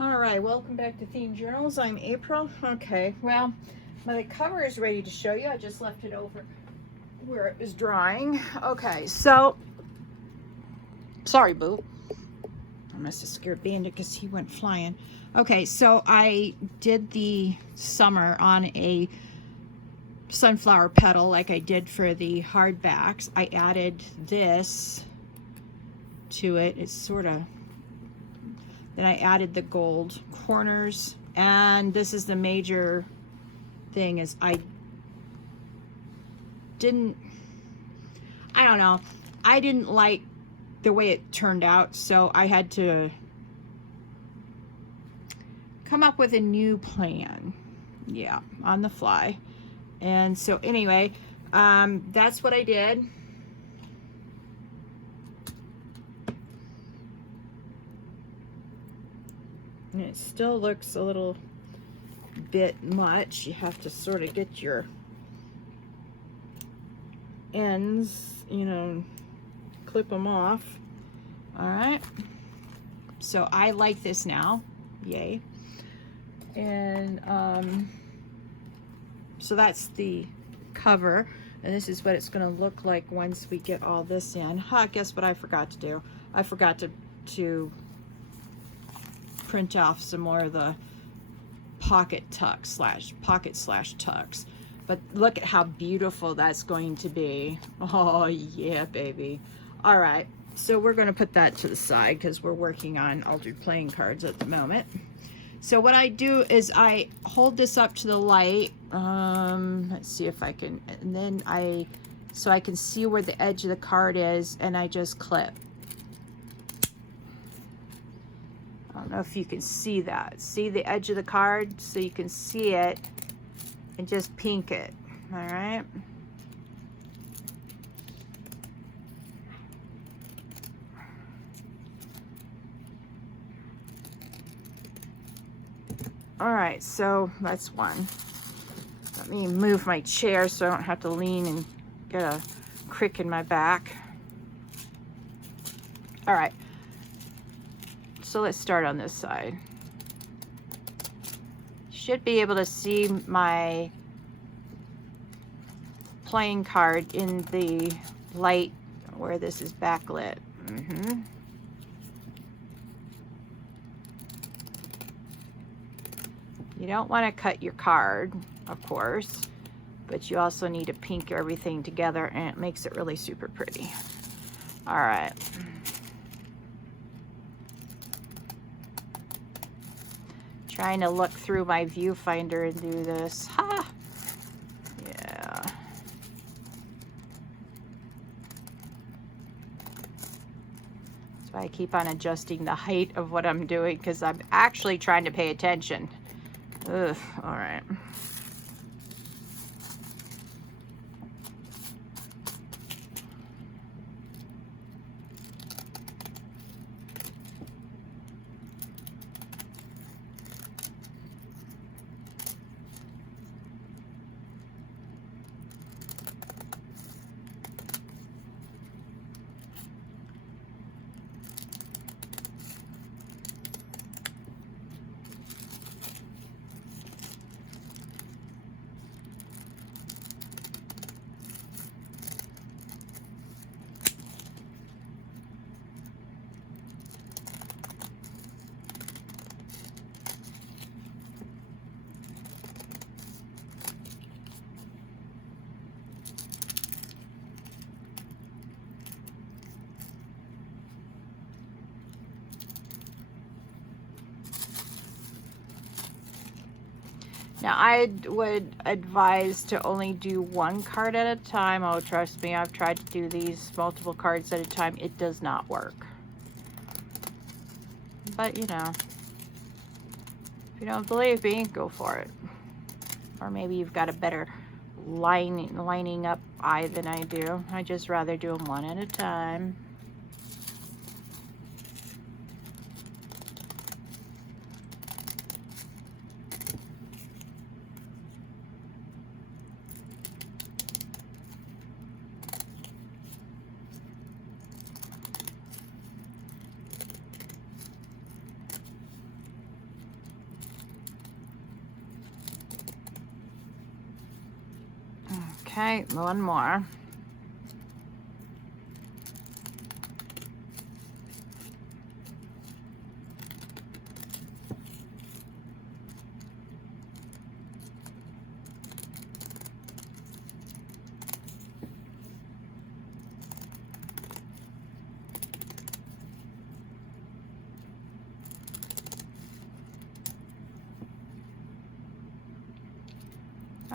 All right, welcome back to Theme Journals. I'm April. Okay, well, my cover is ready to show you. I just left it over where it was drying. Okay, so, sorry, Boo. I must have scared Bandit because he went flying. Okay, so I did the summer on a sunflower petal like I did for the hardbacks. I added this to it. It's sort of, then I added the gold corners, and this is the major thing is I don't know, I didn't like the way it turned out, so I had to come up with a new plan, yeah, on the fly. And so anyway, that's what I did. And it still looks a little bit much. You have to sort of get your ends, you know, clip them off. All right, so I like this now, yay. And so that's the cover, and this is what it's going to look like once we get all this in. Guess what I forgot to do? I forgot to print off some more of the pocket slash tucks. But look at how beautiful that's going to be. Oh yeah, baby. All right, so we're going to put that to the side because we're working on altered playing cards at the moment. So what I do is I hold this up to the light. Let's see if I can, and then so I can see where the edge of the card is, and I just clip. I don't know if you can see that. See the edge of the card, so you can see it, and just pink it. All right. All right, so that's one. Let me move my chair so I don't have to lean and get a crick in my back. All right, so let's start on this side. Should be able to see my playing card in the light where this is backlit. You don't want to cut your card, of course, but you also need to pink everything together, and it makes it really super pretty. All right. Trying to look through my viewfinder and do this. Ha! Yeah. So I keep on adjusting the height of what I'm doing because I'm actually trying to pay attention. Ugh, all right. Now, I would advise to only do one card at a time. Oh, trust me, I've tried to do these multiple cards at a time. It does not work. But, you know, if you don't believe me, go for it. Or maybe you've got a better lining up eye than I do. I just rather do them one at a time. Okay, one more.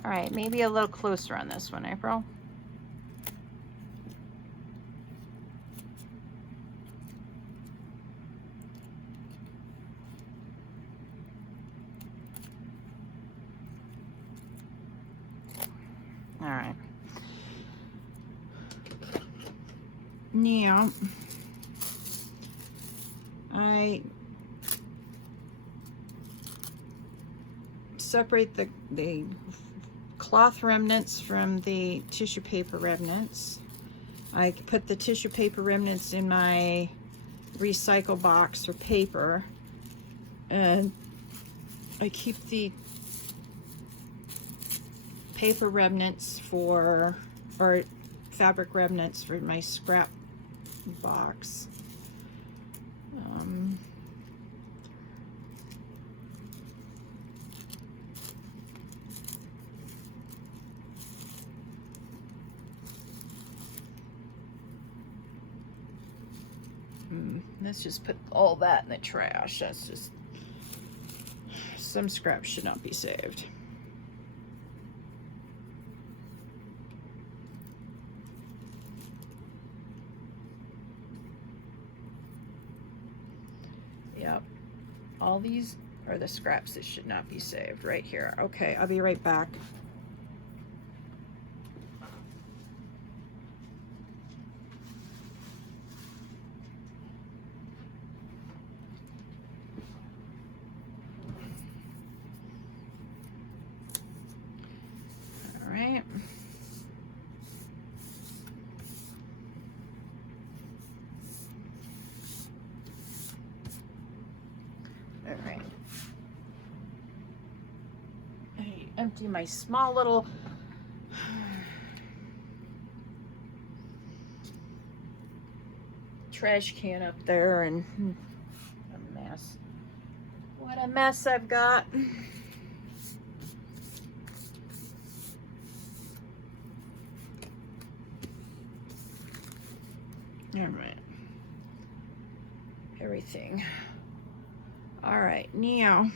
All right, maybe a little closer on this one, April. All right. Now, I separate the cloth remnants from the tissue paper remnants. I put the tissue paper remnants in my recycle box or paper, and I keep the paper remnants or fabric remnants for my scrap box. Let's just put all that in the trash. That's just, some scrap should not be saved. Yep, all these are the scraps that should not be saved right here. Okay, I'll be right back. All right. All right. I empty my small little trash can up there, and a mess. What a mess I've got. All right. Everything. All right, now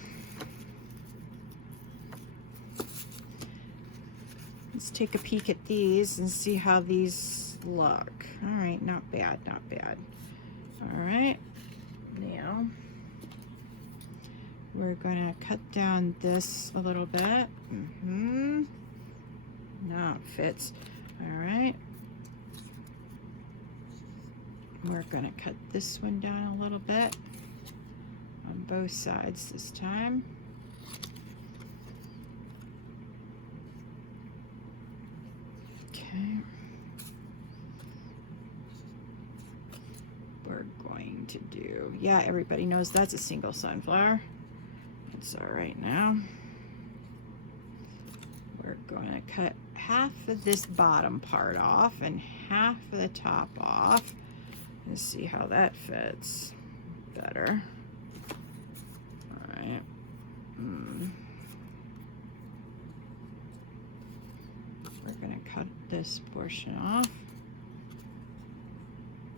let's take a peek at these and see how these look. All right, not bad, not bad. All right, now we're gonna cut down this a little bit. Now it fits. All right. We're gonna cut this one down a little bit on both sides this time. Okay. We're going to do, yeah, everybody knows that's a single sunflower. That's all right now. We're going to cut half of this bottom part off and half of the top off. Let's see how that fits better. All right. We're going to cut this portion off.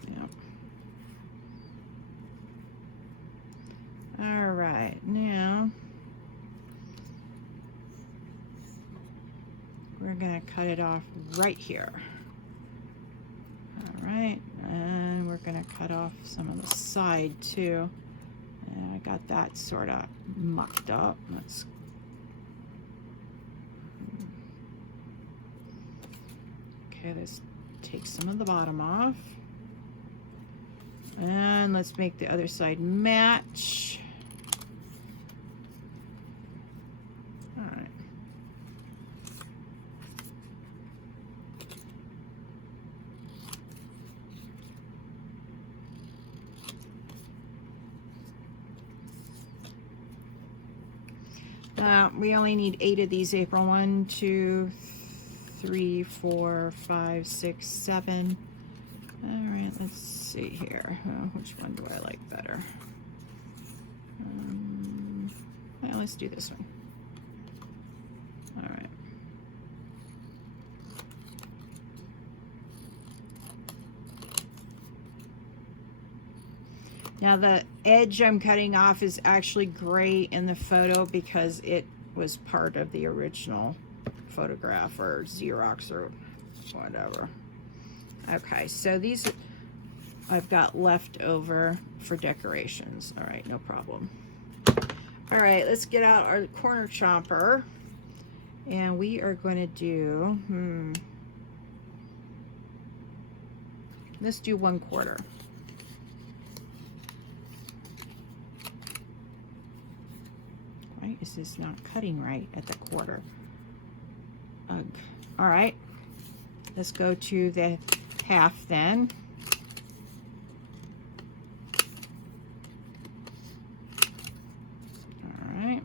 Yep. All right, now we're going to cut it off right here. All right, and we're going to cut off some of the side too. And I got that sort of mucked up. Let's let's take some of the bottom off. And let's make the other side match. All right. We only need 8 of these, April. 1, 2, 3, 4, 5, 6, 7. All right, let's see here. Which one do I like better? Well, let's do this one. All right. Now the edge I'm cutting off is actually gray in the photo because it was part of the original photograph or Xerox or whatever. Okay, so these I've got left over for decorations. All right, no problem. All right, let's get out our corner chomper, and we are going to do, let's do 1/4. Why is this not cutting right at the quarter? Ugh. All right, let's go to the half then. All right.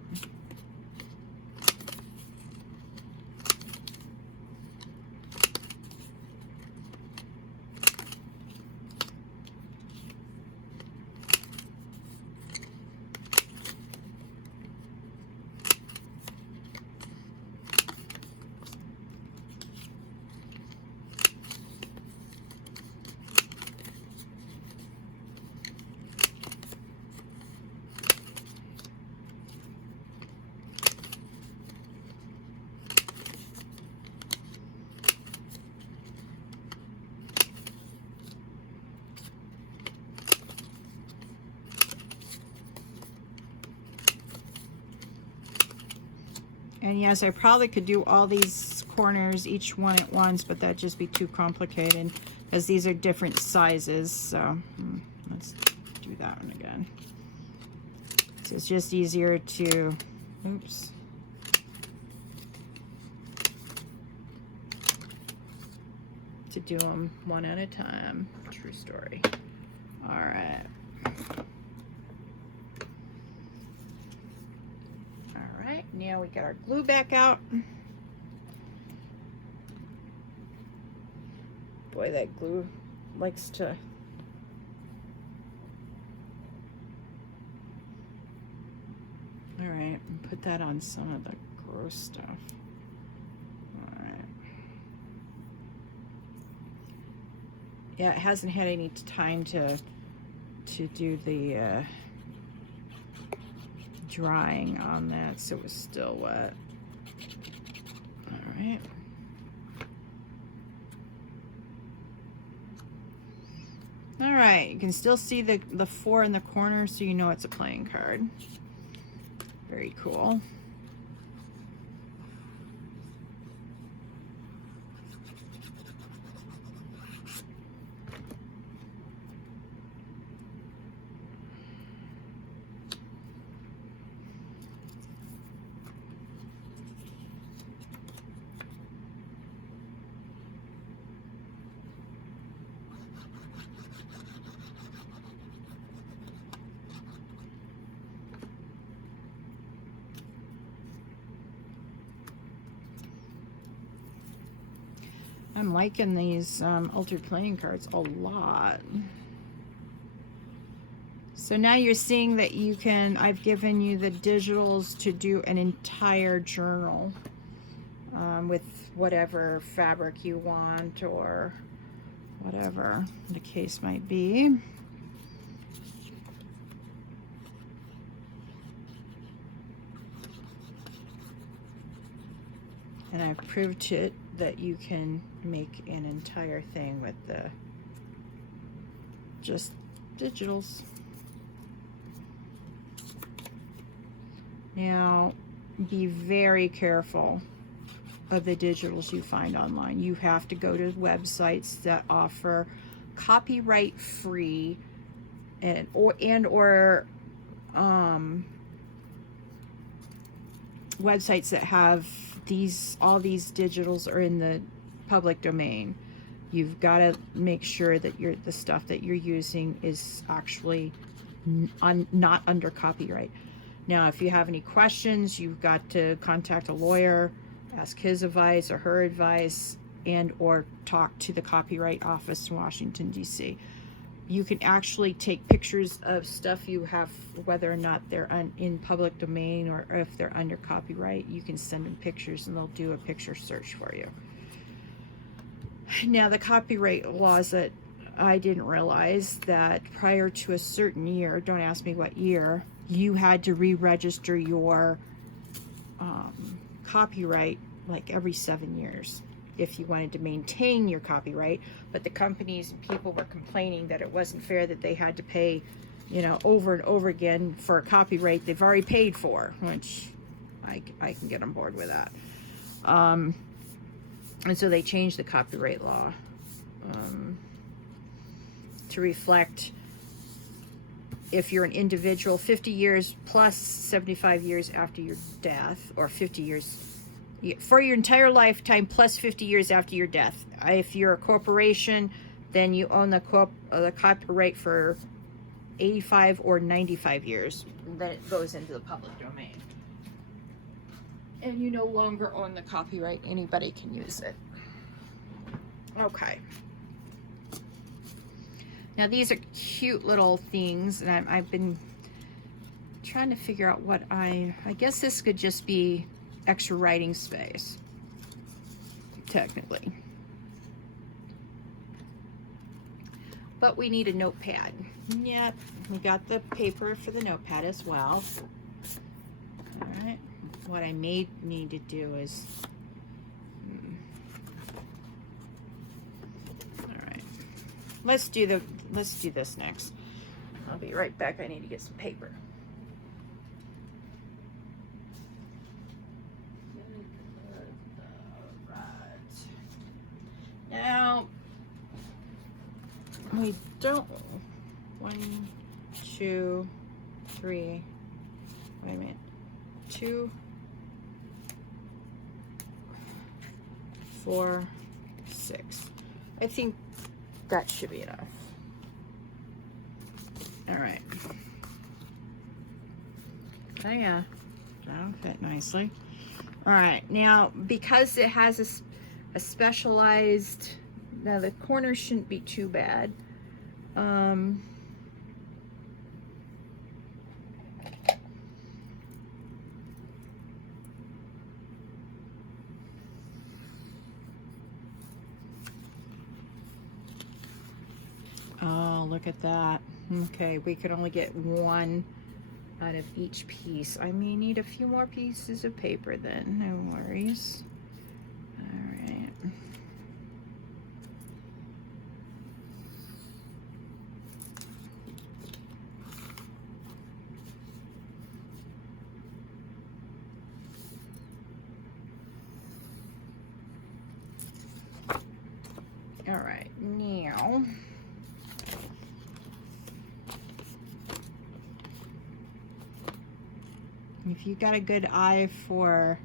And yes, I probably could do all these corners, each one at once, but that'd just be too complicated because these are different sizes. So let's do that one again. So it's just easier to, oops. To do them one at a time. True story. All right. Now we got our glue back out. Boy, that glue likes to all right, and put that on some of the gross stuff. All right. Yeah, it hasn't had any time to do the drying on that, so it was still wet. All right. All right, you can still see the 4 in the corner, so you know it's a playing card. Very cool. I'm liking these altered playing cards a lot. So now you're seeing that you can, I've given you the digitals to do an entire journal with whatever fabric you want or whatever the case might be. And I've proved it that you can make an entire thing with the just digitals. Now, be very careful of the digitals you find online. You have to go to websites that offer copyright free and or websites that have all these digitals are in the public domain. You've got to make sure that the stuff that you're using is actually not under copyright. Now, if you have any questions, you've got to contact a lawyer ask his advice or her advice, and or talk to the Copyright Office in Washington, D.C. You can actually take pictures of stuff you have, whether or not they're in public domain or if they're under copyright. You can send them pictures and they'll do a picture search for you. Now, the copyright laws that I didn't realize that prior to a certain year, don't ask me what year, you had to re-register your copyright like every 7 years if you wanted to maintain your copyright. But the companies and people were complaining that it wasn't fair that they had to pay, you know, over and over again for a copyright they've already paid for, which I can get on board with that. And so they changed the copyright law to reflect, if you're an individual, 50 years plus 75 years after your death, or 50 years for your entire lifetime plus 50 years after your death. If you're a corporation, then you own the copyright for 85 or 95 years. Then it goes into the public domain. And you no longer own the copyright. Anybody can use it. Okay. Now these are cute little things, and I've been trying to figure out what I guess this could just be extra writing space, technically. But we need a notepad. Yep, we got the paper for the notepad as well. All right, what I may need to do is, all right, let's do this next. I'll be right back. I need to get some paper. Now, we don't, 1, 2, 3, wait a minute, 2, 4, 6. I think that should be enough. All right. Oh yeah, that'll fit nicely. All right, now because it has a specialized, now the corners shouldn't be too bad. Oh, look at that. Okay, we could only get one out of each piece. I may need a few more pieces of paper then, no worries. All right. All right, now if you got a good eye for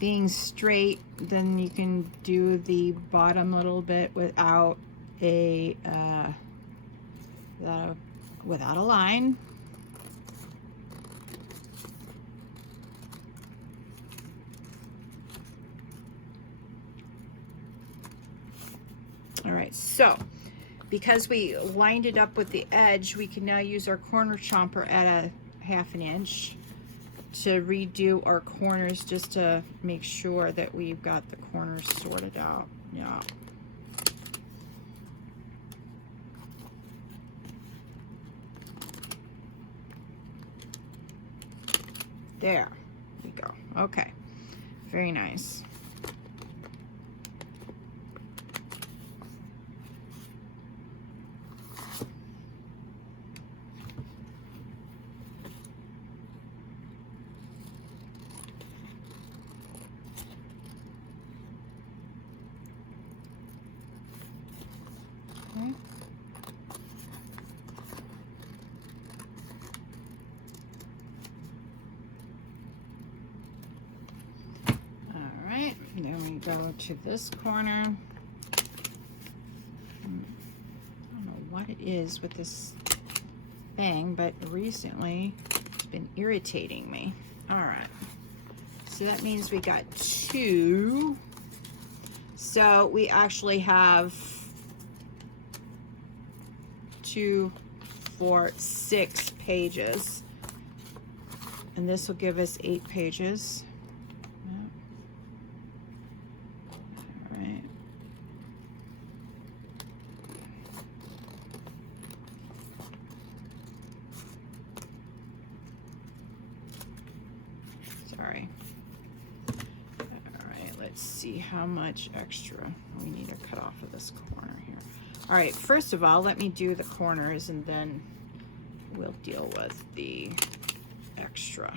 being straight, then you can do the bottom a little bit without a without a line. All right, so because we lined it up with the edge, we can now use our corner chomper at a 1/2 inch to redo our corners, just to make sure that we've got the corners sorted out. Yeah. There we go. Okay, very nice. Okay. All right, then we go to this corner. I don't know what it is with this thing, but recently it's been irritating me. All right, So that means we got 2. So we actually have 2, 4, 6 pages. And this will give us 8 pages. All right. Sorry. All right, let's see how much extra we need to cut off of this corner here. All right, first of all, let me do the corners and then we'll deal with the extra.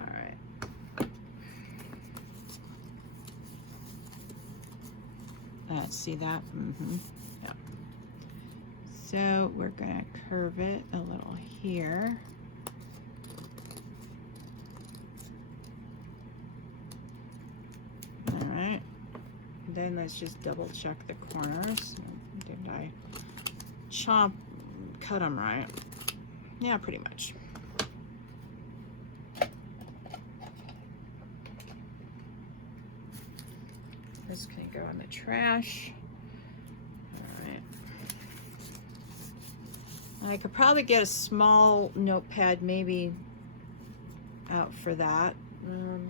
All right. See that? Yeah. So we're gonna curve it a little here. All right. Then let's just double check the corners. Did I cut them right? Yeah, pretty much. This can go in the trash. All right. I could probably get a small notepad maybe out for that. Let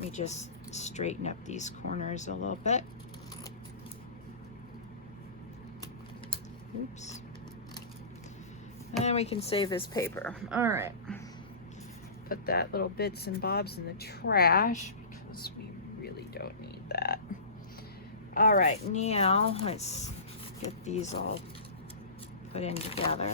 me just straighten up these corners a little bit. Oops. And we can save this paper. All right. Put that little bits and bobs in the trash because we really don't need that. All right, now let's get these all put in together.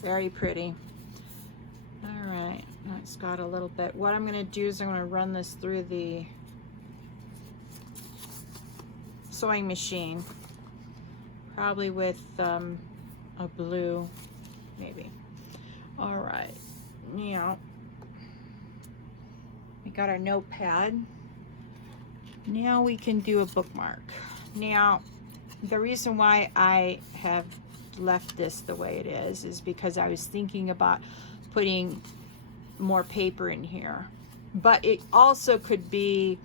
Very pretty. All right, now it's got a little bit. What I'm gonna do is I'm gonna run this through the sewing machine, probably with a blue, maybe. All right, now we got our notepad. Now we can do a bookmark. Now, the reason why I have left this the way it is because I was thinking about putting more paper in here, but it also could be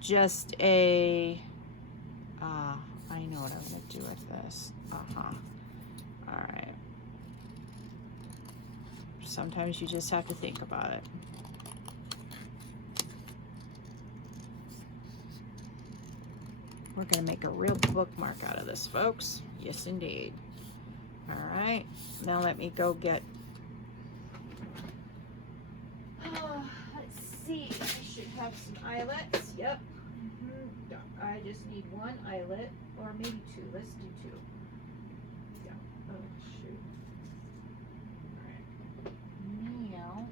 just a I know what I'm gonna do with this. All right, sometimes you just have to think about it. We're gonna make a real bookmark out of this, folks. Yes indeed. All right, now let me go get, let's see, I should have some eyelets. Yep. I just need 1 eyelet, or maybe 2. Let's do 2. Yeah. Oh, shoot. All right. Now,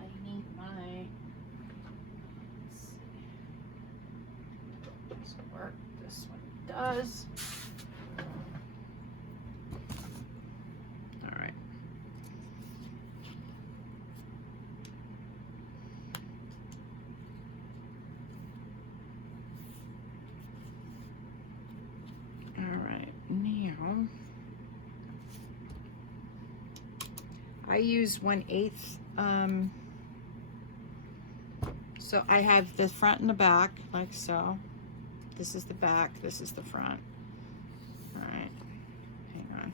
I need my, let's see. Doesn't work. This one does. All right. All right, now I use 1/8. So I have the front and the back, like so. This is the back, this is the front. All right, hang on.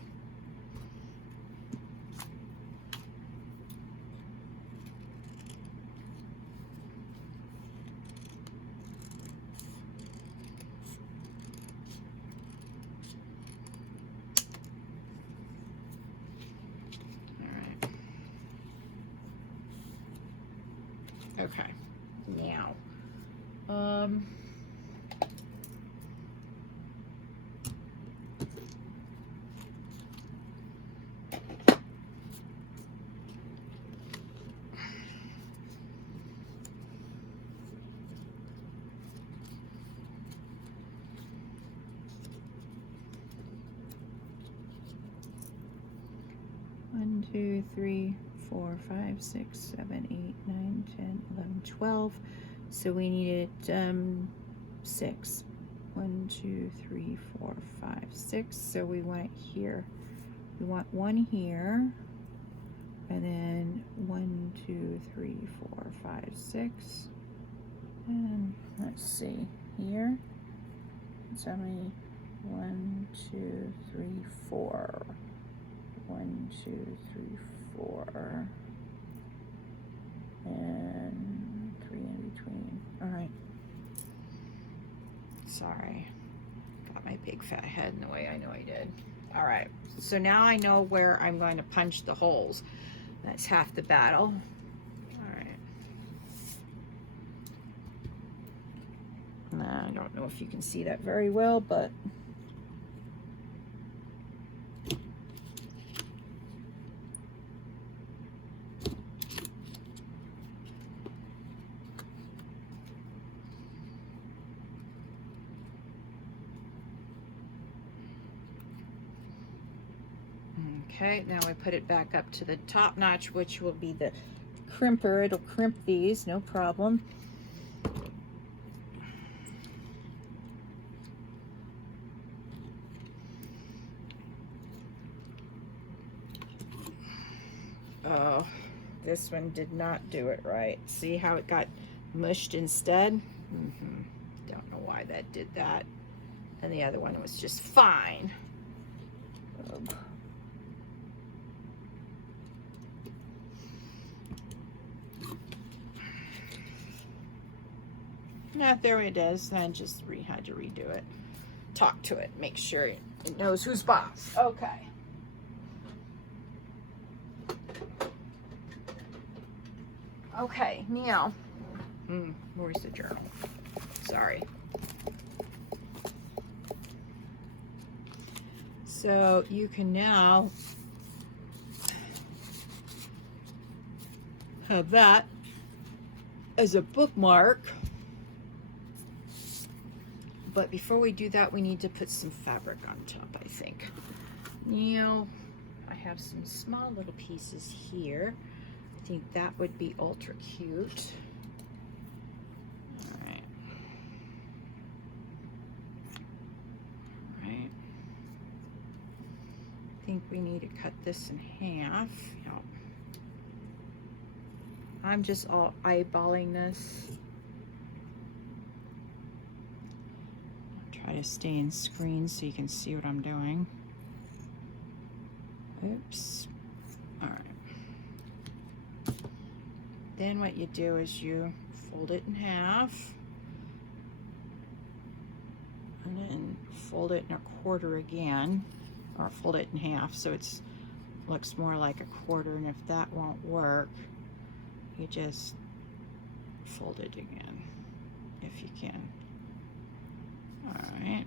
Okay, now, one, two, three, 4, 5, 6, 7, 8, 9, 10, 11, 12. So we needed 6. 1, 2, 3, 4, 5, 6. So we want it here. We want one here. And then 1, 2, 3, 4, 5, 6. And let's see here. So how many? 1, 2, 3, 4. 1, 2, 3, 4. And 3 in between. All right. Sorry. Got my big fat head in the way. I know I did. All right. So now I know where I'm going to punch the holes. That's half the battle. All right. I don't know if you can see that very well, but okay, now I put it back up to the top notch, which will be the crimper. It'll crimp these, no problem. Oh, this one did not do it right. See how it got mushed instead? Don't know why that did that. And the other one was just fine. Yeah, there it is. And I just had to redo it. Talk to it. Make sure it knows who's boss. Okay. Okay, now, where's the journal? Sorry. So you can now have that as a bookmark. But before we do that, we need to put some fabric on top, I think. Now, I have some small little pieces here. I think that would be ultra cute. All right. All right. I think we need to cut this in half. Yep. I'm just all eyeballing this. Try to stay in screen so you can see what I'm doing. Oops. All right. Then what you do is you fold it in half and then fold it in a quarter again, or fold it in half so it's looks more like a quarter. And if that won't work, you just fold it again if you can. All right.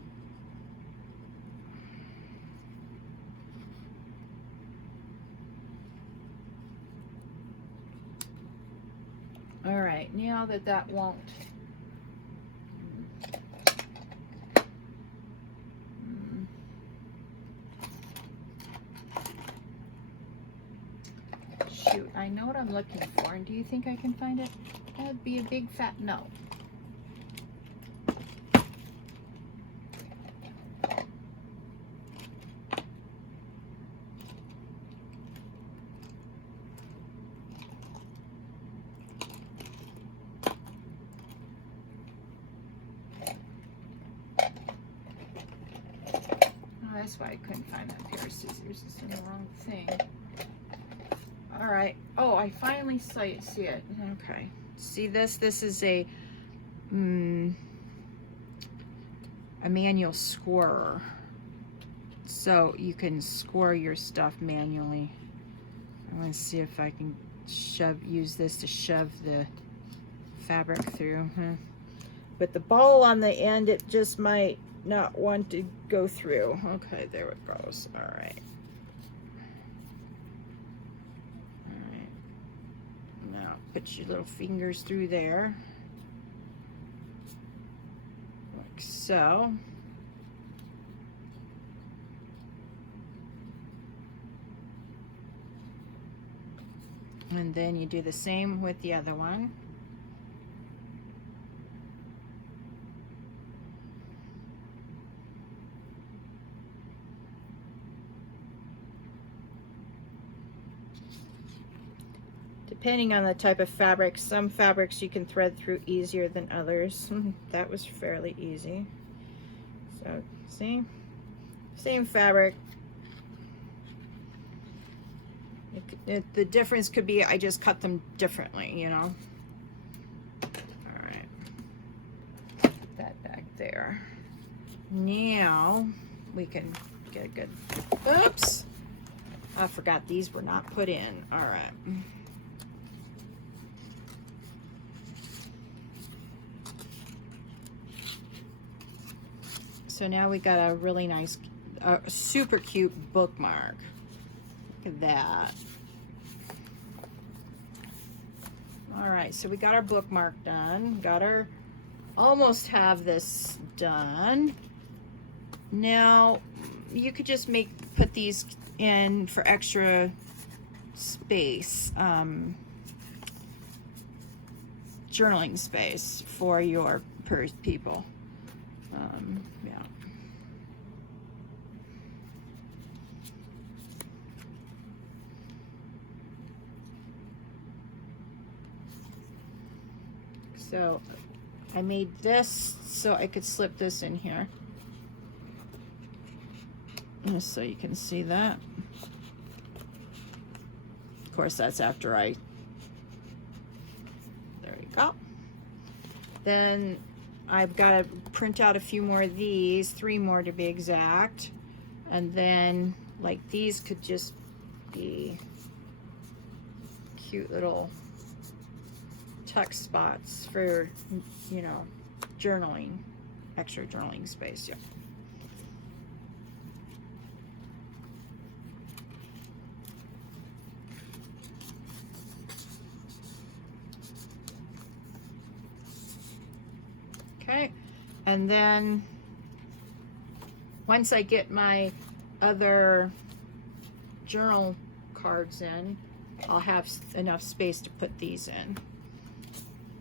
All right, now that won't shoot, I know what I'm looking for, and do you think I can find it? That'd be a big fat no. That's why I couldn't find that pair of scissors. It's in the wrong thing. All right. Oh, I finally see it. Okay. See this? This is a manual scorer. So you can score your stuff manually. I want to see if I can use this to shove the fabric through. But the ball on the end, it just might not want to go through. Okay, there it goes. All right. All right. Now put your little fingers through there, like so. And then you do the same with the other one. Depending on the type of fabric, some fabrics you can thread through easier than others. That was fairly easy. So, see? Same fabric. The difference could be I just cut them differently, you know? All right. Put that back there. Now, we can get a good... Oops! I forgot these were not put in. All right. So now we got a really nice, super cute bookmark. Look at that. All right, so we got our bookmark done. Got our, almost have this done. Now, you could just put these in for extra space, journaling space for your people. Yeah. So I made this so I could slip this in here. Just so you can see that. Of course, that's after there you go. Then I've got to print out a few more of these, 3 more to be exact. And then, like, these could just be cute little tuck spots for, you know, journaling, extra journaling space. Yeah. Okay, and then once I get my other journal cards in, I'll have enough space to put these in.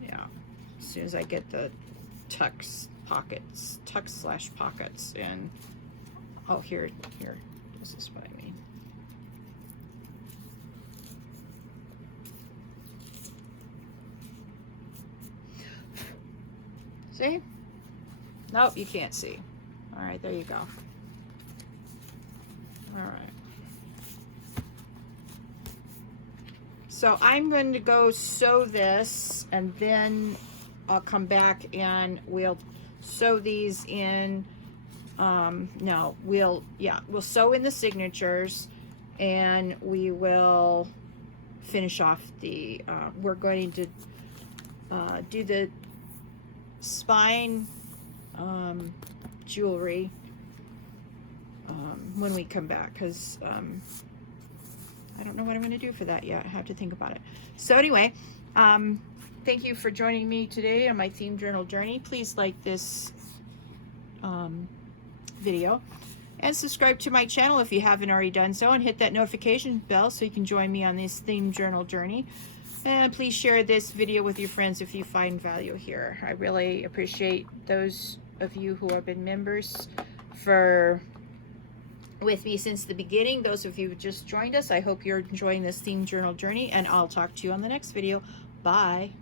Yeah, as soon as I get the tucks slash pockets in. Oh, here, this is what I mean. See? Nope, you can't see. All right, there you go. All right. So I'm going to go sew this, and then I'll come back and we'll sew these in. No, we'll sew in the signatures, and we will finish off the, we're going to do the spine jewelry when we come back, because I don't know what I'm going to do for that yet. I have to think about it. So anyway, thank you for joining me today on my theme journal journey. Please like this video and subscribe to my channel if you haven't already done so, and hit that notification bell so you can join me on this theme journal journey. And please share this video with your friends if you find value here. I really appreciate those of you who have been members with me since the beginning. Those of you who just joined us, I hope you're enjoying this theme journal journey, and I'll talk to you on the next video. Bye.